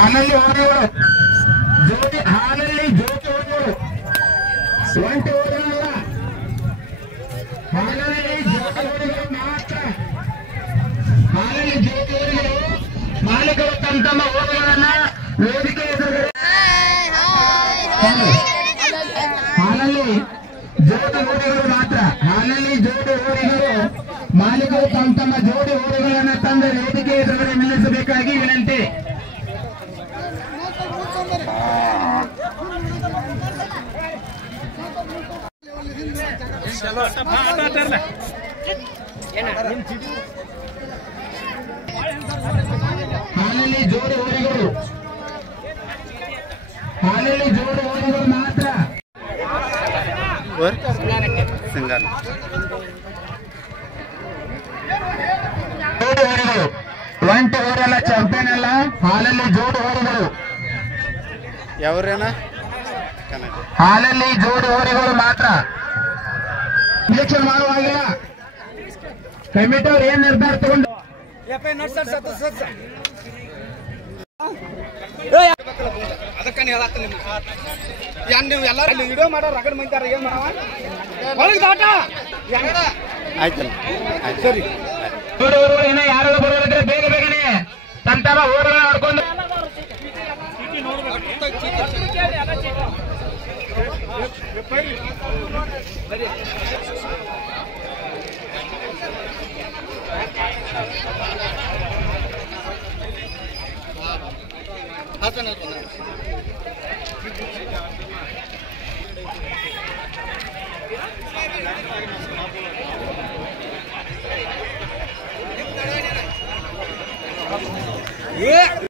ಹಾಲಲ್ಲಿ ಹೋರಿಗಳು ಜೋಡಿ, ಹಾಲಲ್ಲಿ ಜೋಡಿ ಹೋರಿಗಳು ಒಂಟಿ ಹೋರಿಗಳಲ್ಲ, ಹಾಲಲ್ಲಿ ಜೋಡಿ ಹೋರಿಗಳು ಮಾತ್ರ. ಹಾಲಲ್ಲಿ ಜೋಡಿ ಹೋರಿಗಳು ಮಾಲೀಕರು ತಮ್ಮ ತಮ್ಮ ಹೋರಿಗಳನ್ನ ವೇದಿಕೆ ಎದುರುಗಡೆ, ಹಾಲಲ್ಲಿ ಜೋಡಿ ಹೋರಿಗಳು ಮಾತ್ರ. ಹಾಲಲ್ಲಿ ಜೋಡಿ ಹೋರಿಗಳು ಮಾಲೀಕರು ತಮ್ಮ ತಮ್ಮ ಜೋಡಿ ಹೋರಿಗಳನ್ನ ತಂದು ವೇದಿಕೆ ಎದುರುಗಡೆ ನಿಲ್ಲಿಸಬೇಕಾಗಿ ವಿನಂತಿ. ಹಾಲಲ್ಲಿ ಜೋಡಿ ಹೋರಿಗಳು, ಹಾಲಲ್ಲಿ ಜೋಡಿ ಹೋರಿಗಳು ಮಾತ್ರ. ಜೋಡಿ ಹೋರಿಗಳು ಒಂಟಿ ಹೋರಲ್ಲ, ಚಾಂಪಿಯನ್ ಅಲ್ಲ, ಹಾಲಲ್ಲಿ ಜೋಡಿ ಹೋರಿಗಳು. ಯಾವ್ರೇನ ಹಾಲಲ್ಲಿ ಜೋಡಿ ಹೋರಿಗಳು ಮಾತ್ರ. ಇಂಜೆಕ್ಷನ್ ಮಾಡುವಾಗಿಲ್ಲ, ಕಮಿಟಿ ಅವ್ರು ಏನ್ ನಿರ್ಧಾರ ತಗೊಂಡು ಅದಕ್ಕ ನೀವು ಎಲ್ಲಾರು ವಿಡಿಯೋ ಮಾಡೋ ರಗಡ್ ಮಂತಾರ ಏನ್ ಮಾಡವ ಒಳಗೆ ದಾಟ ಆಯ್ತಲ್ಲ. ಸರಿ, ಜೋಡಿ ಹೋರಿಗಳು ಇನ್ನ ಯಾರು ಬರೋದ್ರೆ ಬೇಗ ಬೇಗನೆ ತಂತಾವ ಹೋರಿಗಳನ್ನ ನೋಡ್ಕೊಂಡು ಏ